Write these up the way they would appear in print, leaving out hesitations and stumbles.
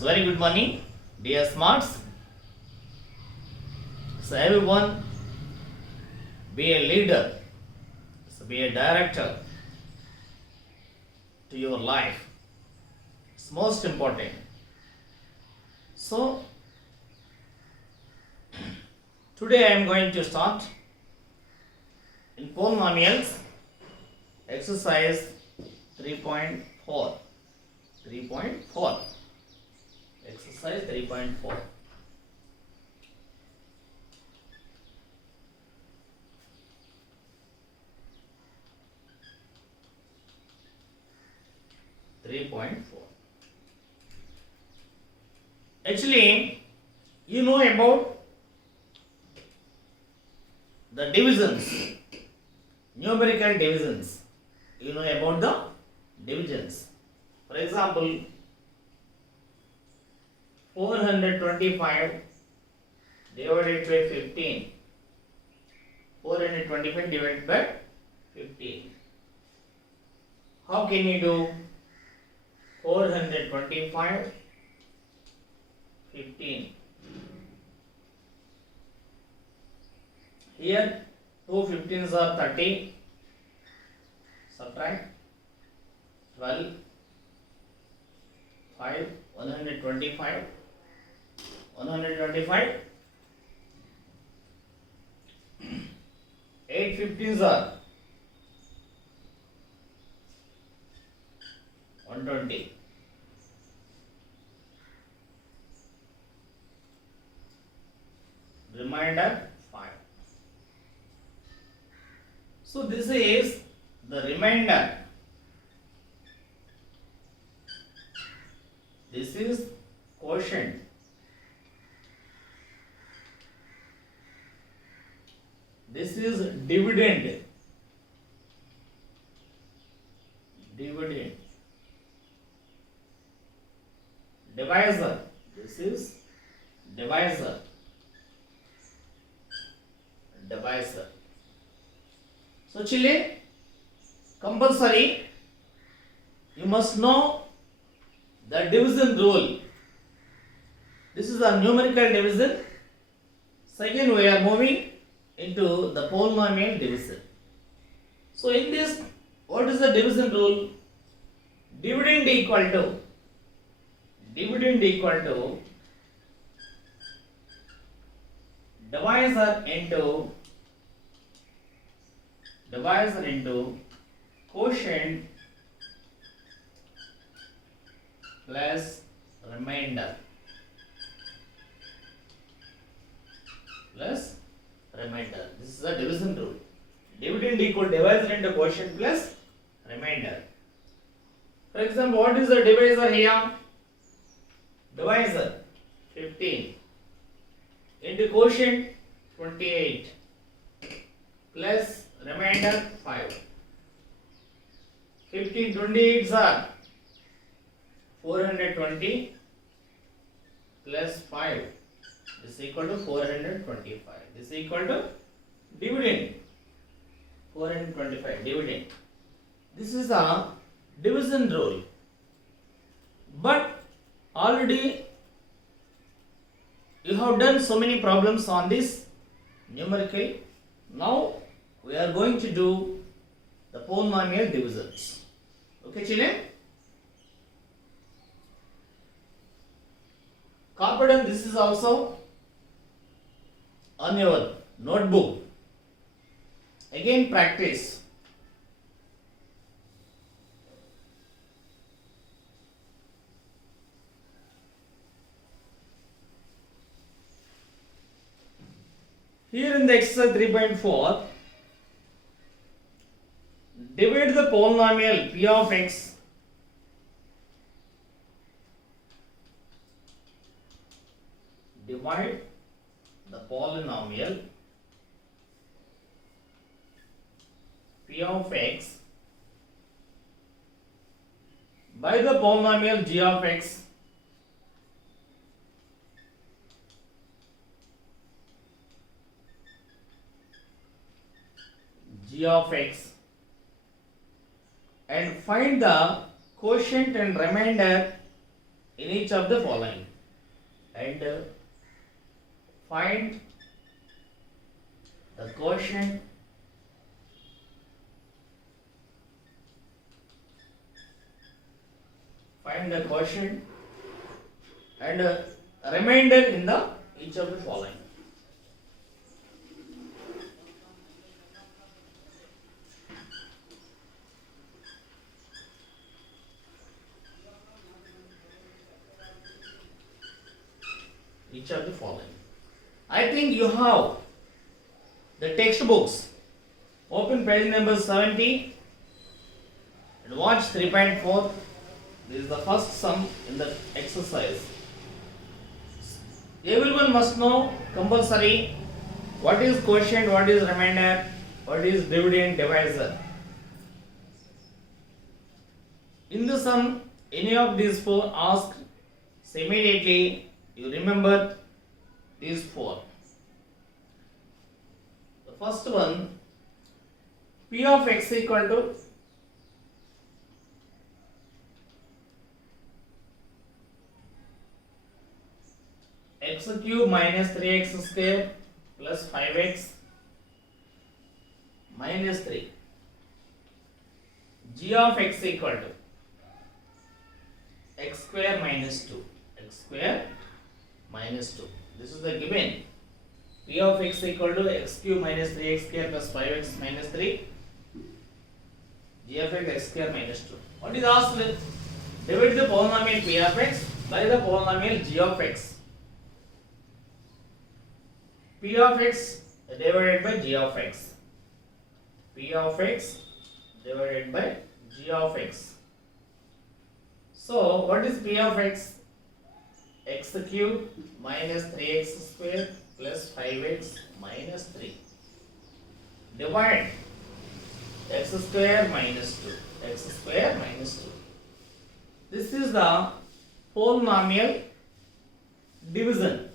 Very good morning, dear smarts. So everyone, be a leader, so be a director to your life. It's most important. So today I am going to start in polynomials exercise 3.4. 3.4. Exercise 3.4. Actually, you know about the divisions, numerical divisions. You know about the divisions. For example, 425 divided by 15. 425 divided by 15. How can you do 425 15? Here 2 15s are 30. Subtract 12 5 125 125 8 15s are 120. Remainder 5. So this is the remainder. This is quotient. This is dividend. Dividend. Divisor. This is divisor. Divisor. So children, compulsory you must know the division rule. This is a numerical division. Second, we are moving into the polynomial division. So in this, what is the division rule? Dividend equal to divisor into quotient plus remainder. This is the division rule. Dividend equal divisor into quotient plus remainder. For example, what is the divisor here? Divisor 15 into quotient 28 plus remainder 5. 15 28s are 420 plus 5. This is equal to 425. This is equal to dividend 425 dividend. This is a division rule. But already you have done so many problems on this numerical. Now we are going to do the polynomial divisions. Okay, children? Copy down. This is also on your notebook. Again, practice. Here in the exercise 3.4, divide the polynomial p of x divide the polynomial p of x by the polynomial g of x and find the quotient and remainder in each of the following and find the quotient and remainder in the each of the following. Each of the following. I think you have the textbooks. Open page number 70 and watch 3.4. This is the first sum in the exercise. Everyone must know compulsory what is quotient, what is remainder, what is dividend divisor. In the sum, any of these four asked, so immediately you remember these four. The first one, P of x equal to x cube minus 3x square plus 5x minus 3. G of x equal to x square minus 2. X square minus 2. This is the given. P of x equal to x cube minus 3x square plus 5x minus 3. G of x square minus 2. What is asked? Divide the polynomial P of x by the polynomial G of x. P of x divided by G of x. P of x divided by G of x. So, what is P of x? X cube minus 3x square plus 5x minus 3. Divide x square minus 2. X square minus 2. This is the polynomial division.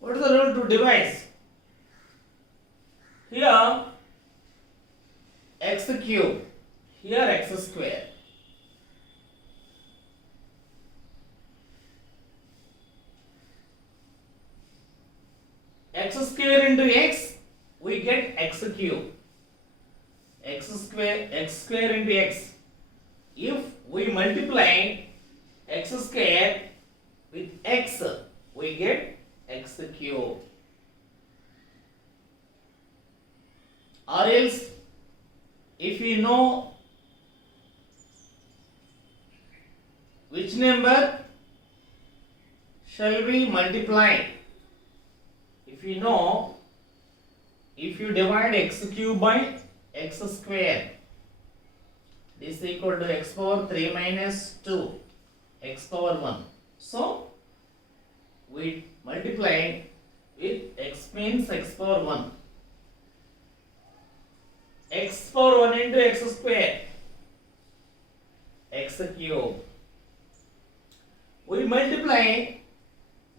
What is the rule to divide? Here x cube, here x square. X square into x, we get x cube. X square into x. If we multiply x square with x, we get x cube. Or else, if we know which number shall we multiply, if you know, if you divide x cube by x square, this is equal to x power 3 minus 2, x power 1. So, we multiply with x means x power 1. X power 1 into x square, x cube. We multiply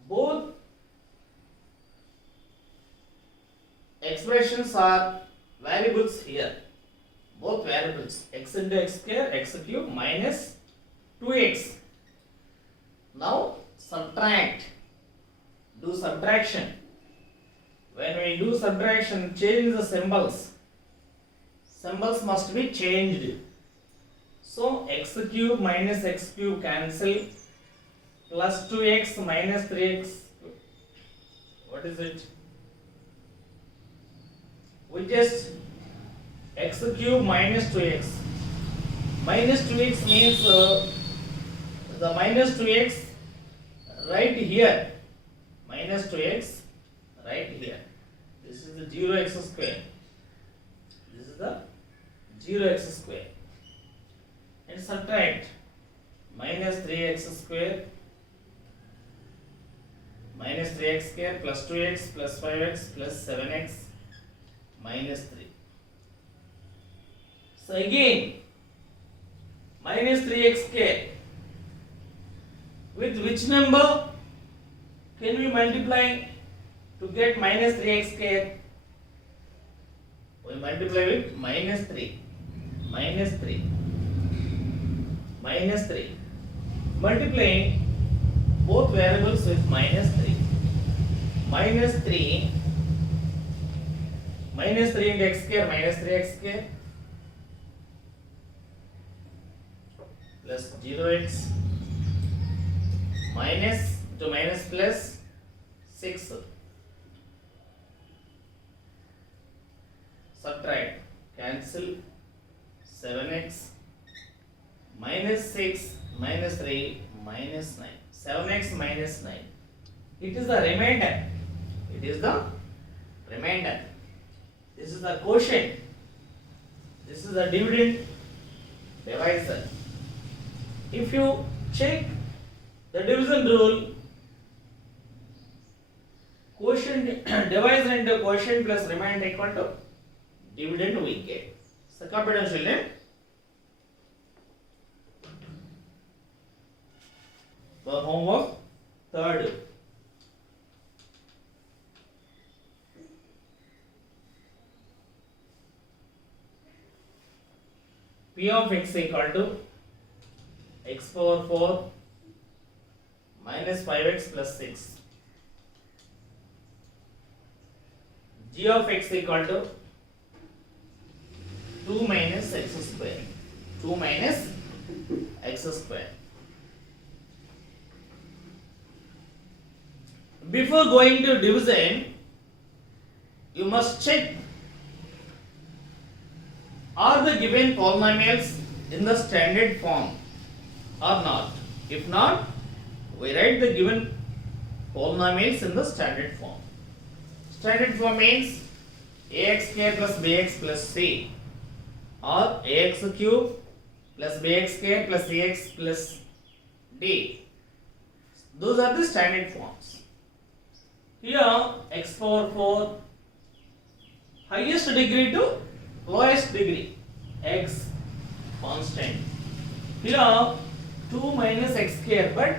both expressions are variables here. Both variables x into x square, x cube minus 2x. Now subtract. Do subtraction. When we do subtraction, change the symbols. Symbols must be changed. So x cube minus x cube cancel, plus 2x minus 3x. What is it? We just x cube minus 2x. Minus 2x means the minus 2x right here. Minus 2x right here. This is the 0x square. This is the 0x square. And subtract minus 3x square minus 3x square plus 2x plus 5x plus 7x minus 3. So again minus 3x square with which number can we multiply to get minus 3x square? We multiply with minus 3. minus 3, minus 3. Multiplying both variables with minus 3. Minus 3, minus 3 into x square, minus 3x square, plus 0x, minus to minus plus 6. Subtract, cancel, 7x, minus 6, minus 3, minus 9. 7x minus 9. It is the remainder. It is the remainder. This is the quotient. This is the dividend divisor. If you check the division rule, quotient divisor into quotient plus remainder equal to dividend we get. So computer children. The homework third. P of x equal to x power 4 minus 5x plus 6. G of x equal to 2 minus x square. 2 minus x square. Before going to division, you must check are the given polynomials in the standard form or not. If not, we write the given polynomials in the standard form. Standard form means ax square plus bx plus c or ax cube plus bx square plus cx plus d. Those are the standard forms. Here x power 4 highest degree to lowest degree, x constant. Here 2 minus x square, but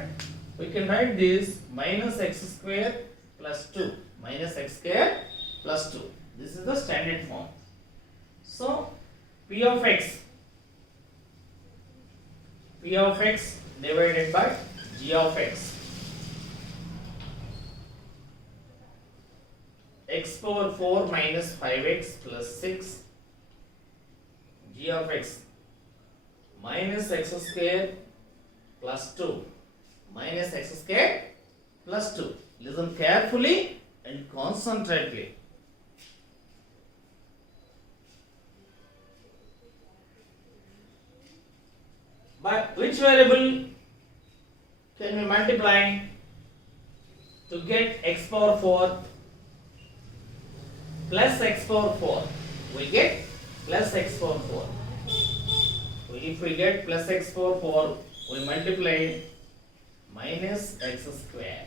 we can write this minus x square plus 2, minus x square plus 2. This is the standard form. So p of x divided by g of x. X power 4 minus 5x plus 6, g of x minus x square plus 2, minus x square plus 2. Listen carefully and concentrately. By which variable can we multiply to get x power 4 plus x power 4? We get plus x power 4. If we get plus x power 4, we multiply minus x square.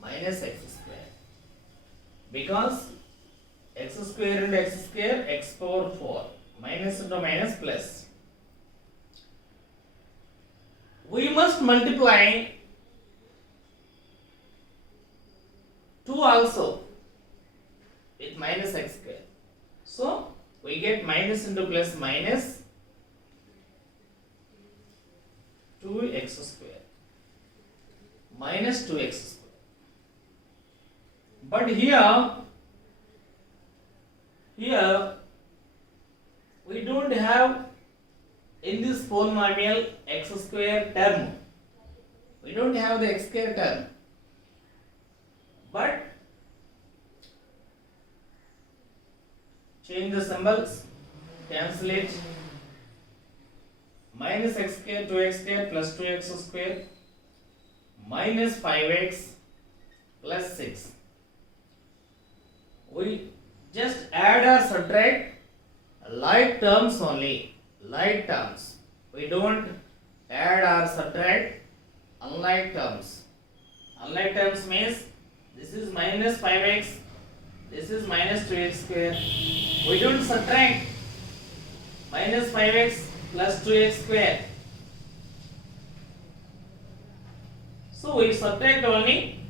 Minus x square. Because x square into x square, x power 4. Minus into minus plus. We must multiply 2 also with minus x square. So we get minus into plus minus 2x square. Minus 2x square. But here we don't have in this polynomial x square term. We don't have the x square term. But change the symbols, cancel it. Minus x square 2x square plus 2x square minus 5x plus 6. We just add or subtract like terms only. Like terms. We don't add or subtract unlike terms. Unlike terms means this is minus 5x, this is minus 2x square. We don't subtract minus 5x plus 2x square. So we subtract only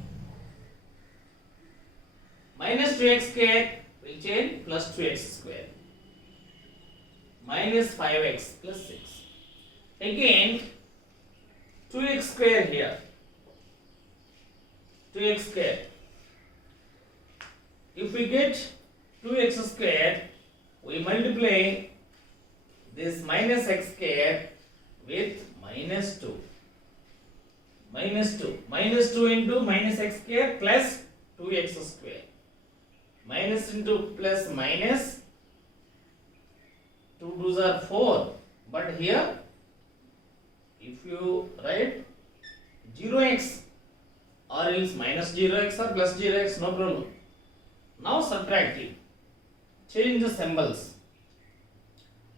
minus 2x square will change plus 2x square. minus 5x plus 6. Again 2x square here. 2x square. If we get 2x square, we multiply this minus x square with minus 2. Minus 2. Minus 2 into minus x square plus 2x square. Minus into plus minus. 2 2s are 4. But here, if you write 0x or else minus 0x or plus 0x, no problem. Now subtracting. Change the symbols.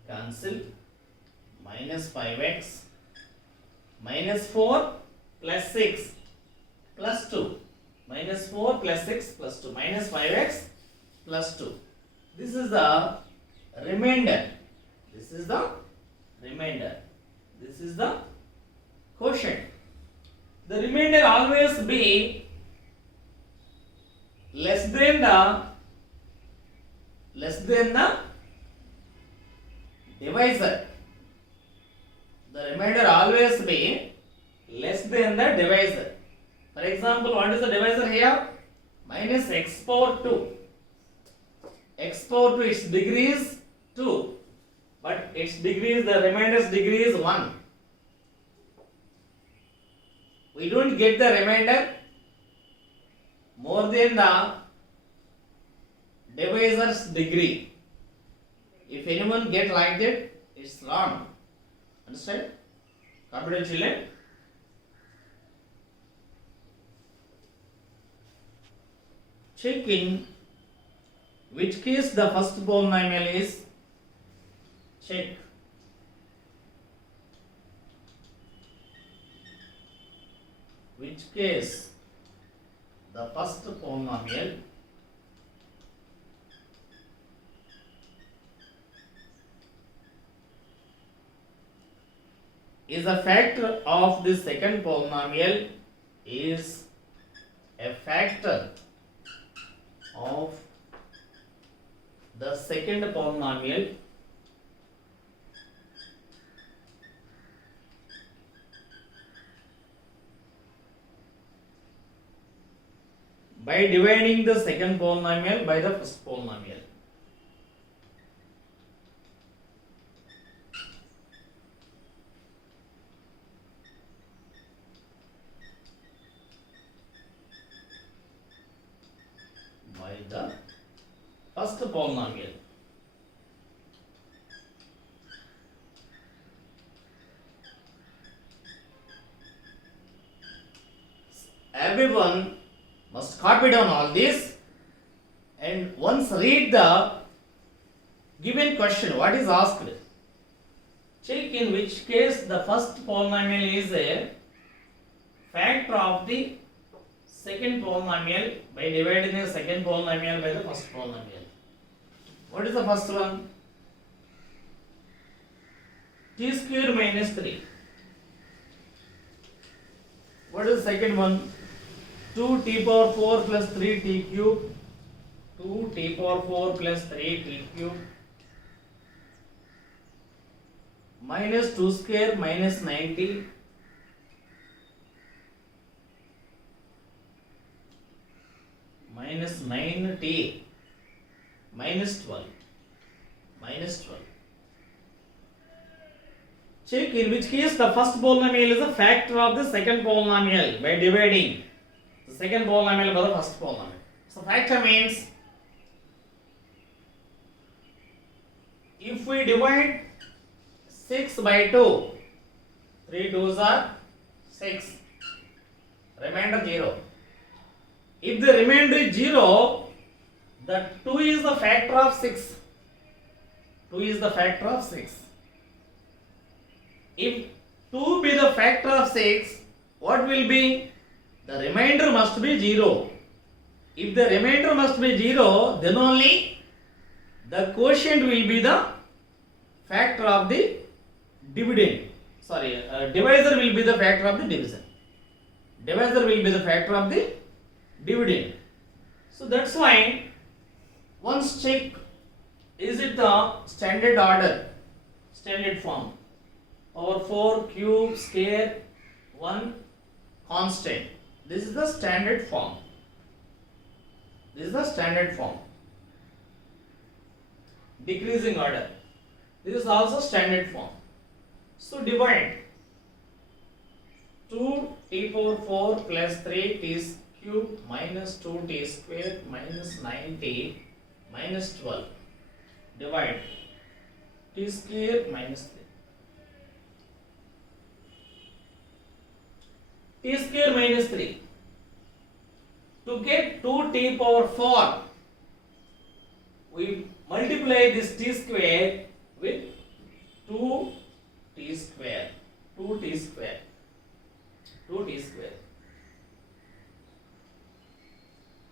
Cancel. Minus 5x. Minus 4 plus 6 plus 2. Minus 4 plus 6 plus 2. Minus 5x plus 2. This is the remainder. This is the remainder. This is the quotient. The remainder always be less than the divisor. The remainder always be less than the divisor. For example, what is the divisor here? Minus x power 2. X power 2, its degree is 2. But its degree is, the reminder's degree is 1. We don't get the remainder more than the divisor's degree. If anyone get like that, it's wrong. Understand? Competent children? Check in which case the first polynomial is. Check. Which case the first polynomial is a factor of the second polynomial, is a factor of the second polynomial by dividing the second polynomial by the first polynomial. By the first polynomial. Everyone must copy down all this and once read the given question, what is asked. Check in which case the first polynomial is a factor of the second polynomial by dividing the second polynomial by the first polynomial. What is the first one? T square minus 3. What is the second one? 2t power 4 plus 3t cube. 2t power 4 plus 3t cube. Minus 2 square minus 90. Minus 9t minus 12. Minus 12. Check in which case the first polynomial is a factor of the second polynomial by dividing the second polynomial by the first polynomial. So factor means if we divide 6 by 2, 3 2s are 6, remainder 0. If the remainder is 0, the 2 is the factor of 6. 2 is the factor of 6. If 2 be the factor of 6, what will be? The remainder must be 0. If the remainder must be 0, then only the quotient will be the factor of the dividend. Divisor will be the factor of the division. Divisor will be the factor of the dividend. So that's why once check, is it the standard order? standard form. Power 4 cube square 1 constant. This is the standard form. This is the standard form. Decreasing order. This is also standard form. So divide 2t power 4 plus 3t cube minus 2t square minus 9t minus 12. Divide t square minus 3. T square minus 3. To get 2t power 4, we multiply this t square with 2t square. 2t square. 2t square.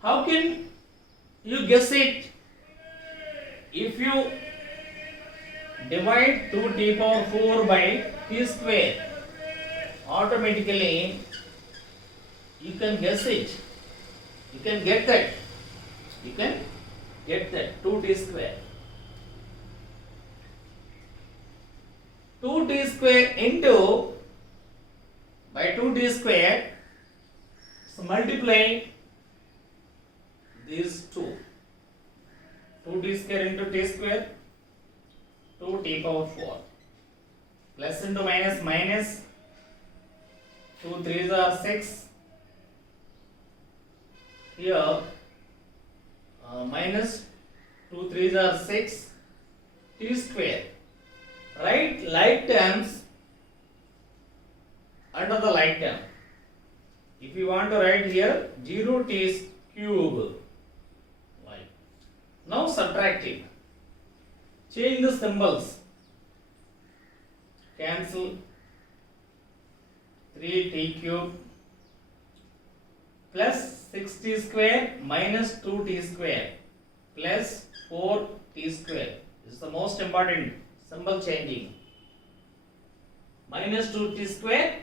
How can you guess it? If you divide 2t power 4 by t square, automatically you can guess it. You can get that. You can get that 2t square. 2t square into by 2t square. So multiply these two. 2t square into t square. 2t power 4. Plus into minus minus. 2 3s are 6. Here minus 2 3s are 6 t square. Write like terms under the like term. If you want to write here 0t cube. Like. Now subtract it. Change the symbols. Cancel 3t cube plus 6t square minus 2t square plus 4t square. This is the most important symbol changing. Minus 2t square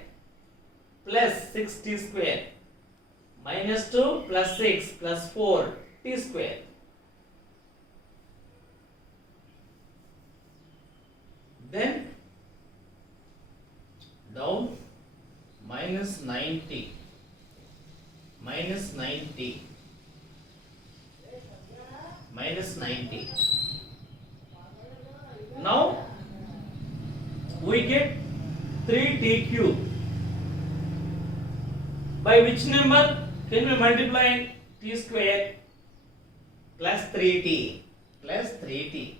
plus 6t square minus 2 plus 6 plus 4t square. Then down minus 90. Minus 90. Minus 90. Now we get 3t cube. By which number can we multiply t square? Plus 3t. Plus 3t.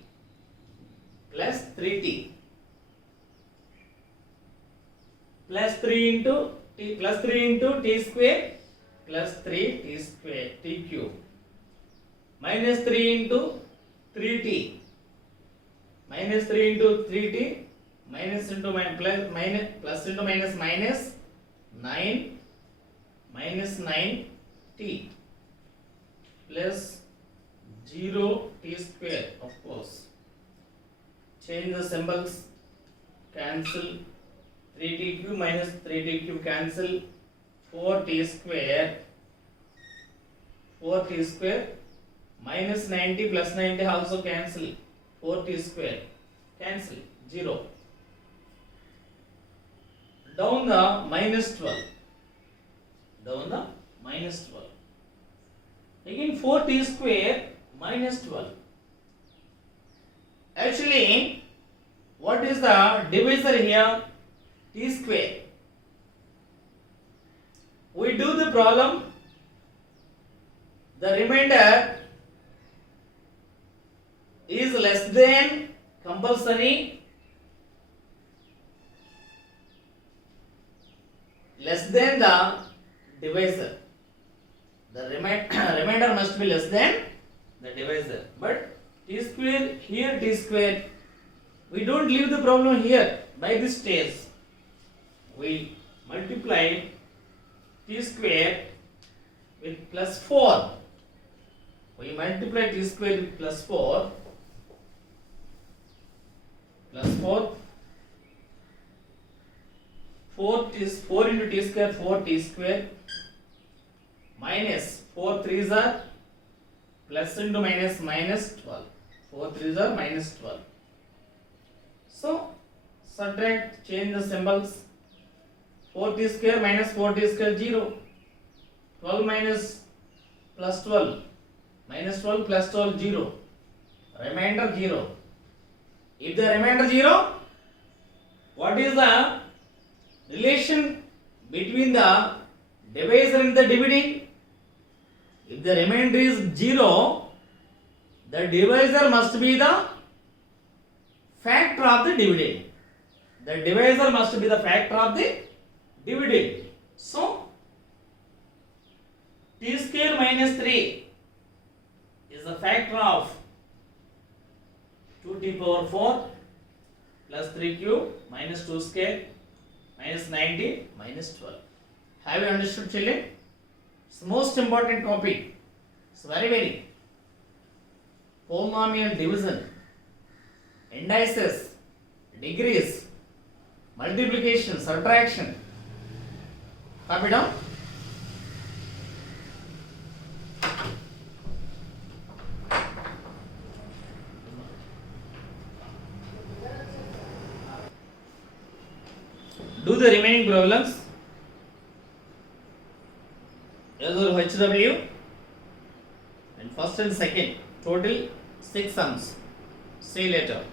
Plus 3t. Plus 3 into t plus 3 into t square plus 3t square t cube minus 3 into 3t minus 3 into 3t minus into minus plus into minus minus 9 minus 9t plus 0t square, of course. Change the symbols. Cancel 3t cube minus 3t cube cancel. 4t square minus 90 plus 90 also cancel. 4t square cancel 0. Down the minus 12. Down the minus 12. Again 4t square minus 12. Actually, what is the divisor here? T square. We do the problem. The remainder is less than compulsory. Less than the divisor. The remainder must be less than the divisor. But t square here t square. We don't leave the problem here. By this stage, we multiply t square with plus 4. We multiply t square with plus 4. Plus 4. 4 into t square, 4t square. Minus 4 3s are plus into minus minus 12. 4 3s are minus 12. So subtract, change the symbols. 4t square minus 4t square 0. 12 minus plus 12 minus 12 plus 12 0. Remainder 0. If the remainder 0, what is the relation between the divisor and the dividend? If the remainder is 0, the divisor must be the factor of the dividend. The divisor must be the factor of the dividend. So, t square minus 3 is the factor of 2t power 4 plus 3 cube minus 2 square minus 90 minus 12. Have you understood, children? It's the most important topic. It's very polynomial division, indices, degrees, multiplication, subtraction. Copy down. Do the remaining problems. User HW and first and second. Total 6 sums. See you later.